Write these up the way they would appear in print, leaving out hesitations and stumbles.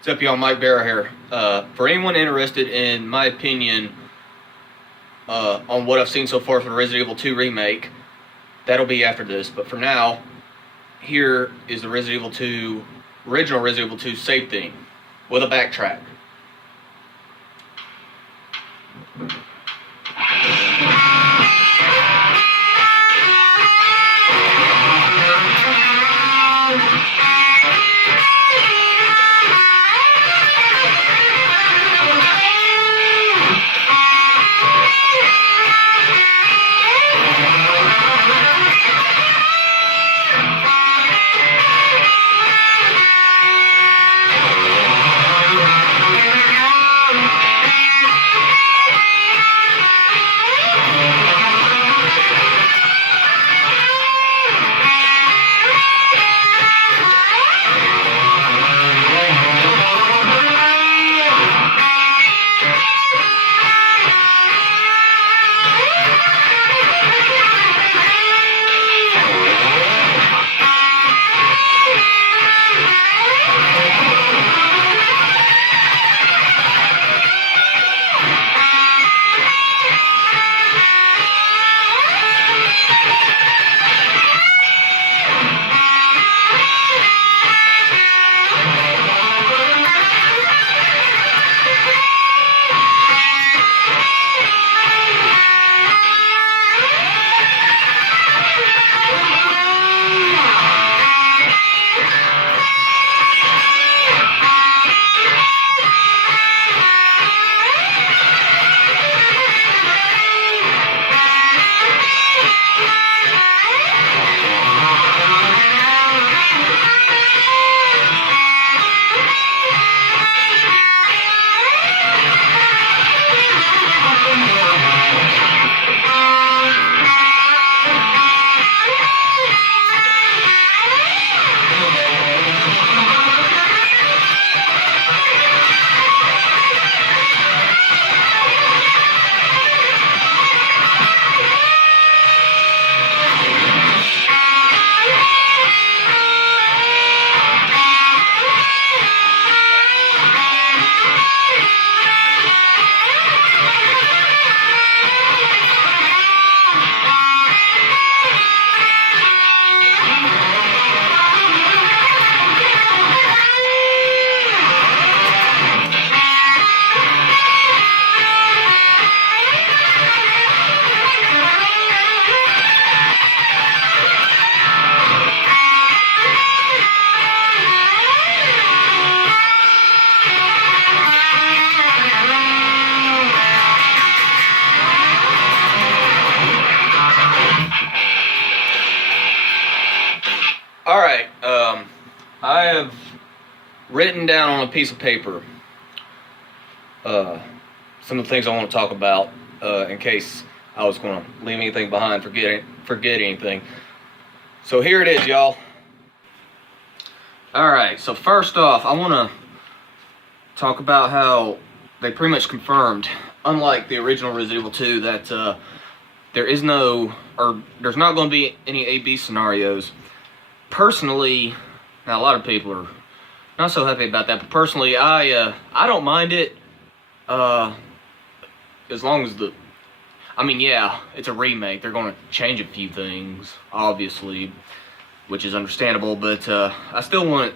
What's up, y'all? Mike Barrow here. For anyone interested in my opinion on what I've seen so far for the Resident Evil 2 remake, that'll be after this. But for now, here is the original Resident Evil 2 save theme with a backtrack. Alright, I have written down on a piece of paper some of the things I want to talk about in case I was going to leave anything behind, forget anything. So here it is, y'all. Alright, so first off, I want to talk about how they pretty much confirmed, unlike the original Resident Evil 2, that there's not going to be any A-B scenarios. Personally, now a lot of people are not so happy about that, but personally, I don't mind it, as long as yeah, it's a remake. They're going to change a few things, obviously, which is understandable, but I still want it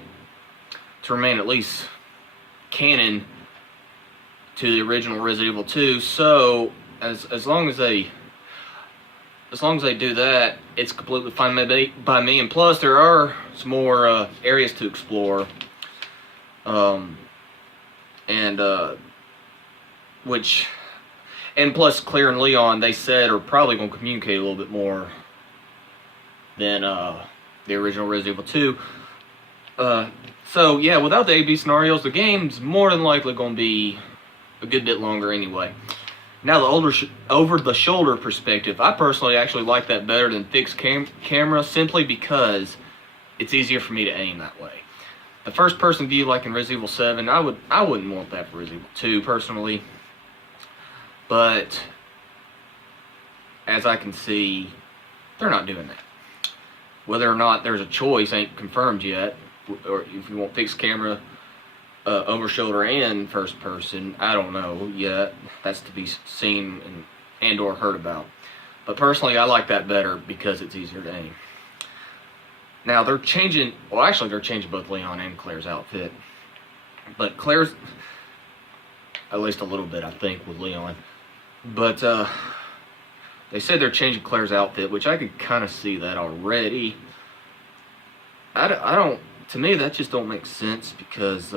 to remain at least canon to the original Resident Evil 2. So as long as they do that, it's completely fine by me. And plus, there are some more areas to explore, and plus, Claire and Leon, they said, are probably going to communicate a little bit more than the original Resident Evil 2. So yeah, without the A-B scenarios, the game's more than likely going to be a good bit longer anyway. Now, the over-the-shoulder perspective, I personally actually like that better than fixed camera, simply because it's easier for me to aim that way. The first-person view, like in Resident Evil 7, I wouldn't want that for Resident Evil 2, personally. But, as I can see, they're not doing that. Whether or not there's a choice ain't confirmed yet, or if you want fixed camera over shoulder and first person. I don't know yet. That's to be seen and or heard about. But personally, I like that better because it's easier to aim. Now they're changing. Well, actually, they're changing both Leon and Claire's outfit. But Claire's at least a little bit, I think, with Leon. But they said they're changing Claire's outfit, which I could kind of see that already. I don't. To me, that just don't make sense because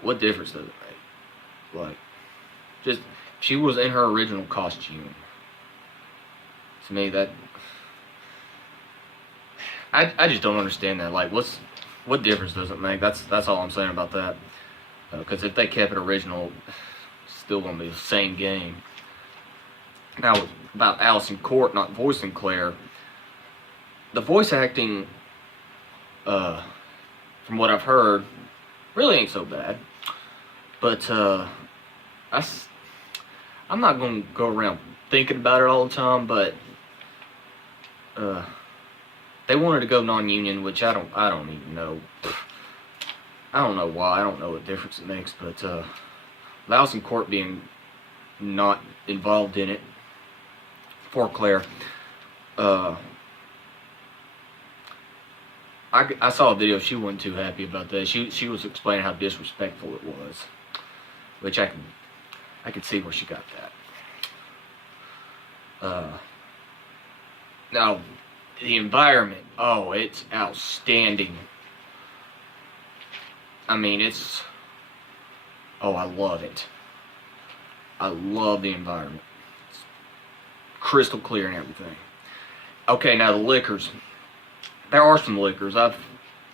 what difference does it make? Like, just she was in her original costume. To me, that I just don't understand that. Like, what difference does it make? That's all I'm saying about that. Because if they kept it original, it's still gonna be the same game. Now, about Allison Court not voicing Claire, the voice acting, from what I've heard, really ain't so bad. But I'm not gonna go around thinking about it all the time. But they wanted to go non-union, which I don't even know. I don't know why. I don't know what difference it makes. But Allison Court being not involved in it for Claire, I saw a video. She wasn't too happy about that. She was explaining how disrespectful it was, which I can see where she got that. Now, the environment. Oh, it's outstanding. I mean, it's. Oh, I love it. I love the environment. It's crystal clear and everything. Okay, now the liquors. There are some liquors. I've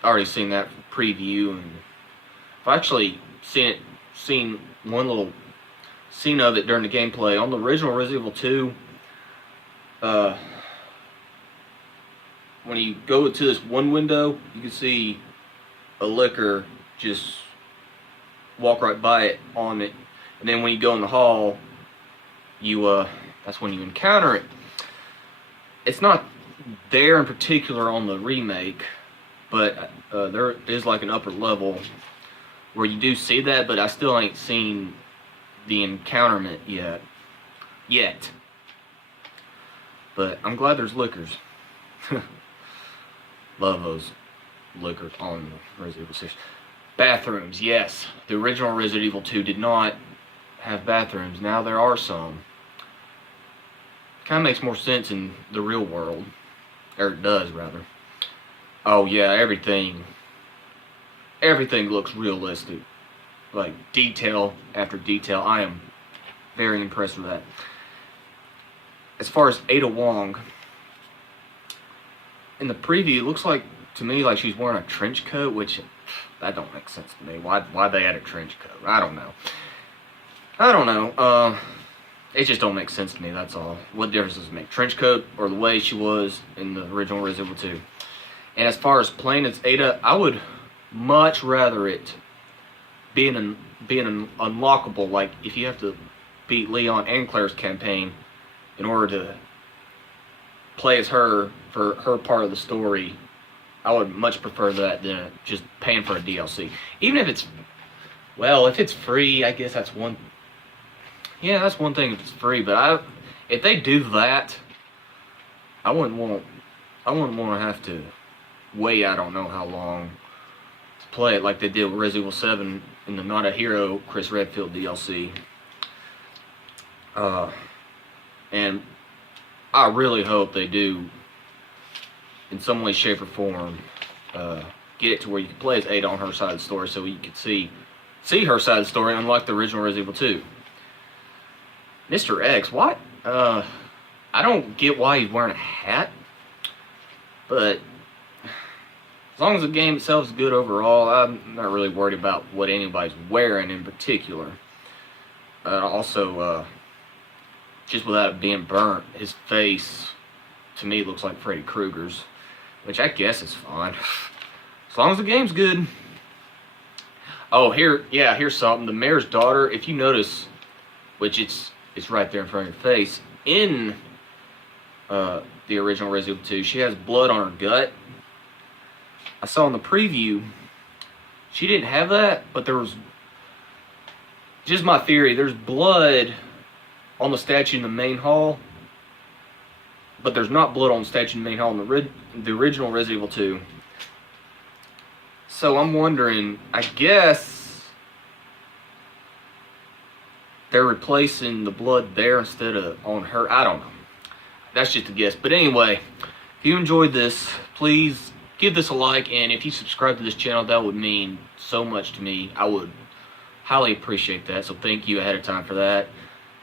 already seen that preview, and I've actually seen one little scene of it during the gameplay on the original Resident Evil 2. When you go to this one window, you can see a liquor just walk right by it on it, and then when you go in the hall, that's when you encounter it. It's not there in particular on the remake, but there is like an upper level where you do see that, but I still ain't seen the encounterment yet. But I'm glad there's liquors. Love those liquors on the Resident Evil 6. Bathrooms, yes. The original Resident Evil 2 did not have bathrooms. Now there are some. Kind of makes more sense in the real world. Or it does, rather. Oh, yeah, everything looks realistic. Like, detail after detail. I am very impressed with that. As far as Ada Wong, in the preview, it looks like, to me, like she's wearing a trench coat, which, that don't make sense to me. Why they add a trench coat? I don't know. It just don't make sense to me, that's all. What difference does it make? Trench coat or the way she was in the original Resident Evil 2? And as far as playing as Ada, I would much rather it being an unlockable, like if you have to beat Leon and Claire's campaign in order to play as her for her part of the story. I would much prefer that than just paying for a DLC. Even if it's free, I guess that's one. Yeah, that's one thing if it's free. But if they do that, I wouldn't want to have to wait. I don't know how long to play it like they did with Resident Evil 7 in the Not a Hero Chris Redfield DLC. And I really hope they do, in some way, shape, or form, get it to where you can play as Ada on her side of the story, so you can see her side of the story, unlike the original Resident Evil 2. Mr. X, what? I don't get why he's wearing a hat, but as long as the game itself is good overall, I'm not really worried about what anybody's wearing in particular. Also, just without it being burnt, his face, to me, looks like Freddy Krueger's, which I guess is fine. As long as the game's good. Oh, here's something. The mayor's daughter, if you notice, which it's right there in front of your face, in the original Resident Evil 2, she has blood on her gut. I saw in the preview she didn't have that, but there was, just my theory, there's blood on the statue in the main hall, but there's not blood on the statue in the main hall in the original Resident Evil 2. So I'm wondering, I guess they're replacing the blood there instead of on her. I don't know. That's just a guess. But anyway, if you enjoyed this, please give this a like, and if you subscribe to this channel, that would mean so much to me. I would highly appreciate that, so thank you ahead of time for that.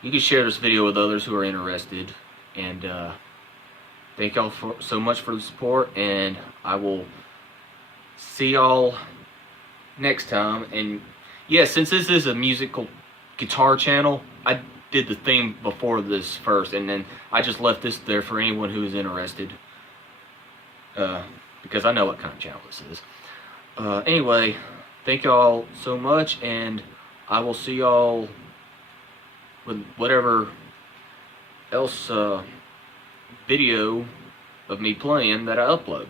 You can share this video with others who are interested, and thank y'all so much for the support, and I will see y'all next time. And yeah, since this is a musical guitar channel, I did the theme before this first, and then I just left this there for anyone who is interested, because I know what kind of channel this is. Anyway, thank y'all so much, and I will see y'all with whatever else video of me playing that I upload.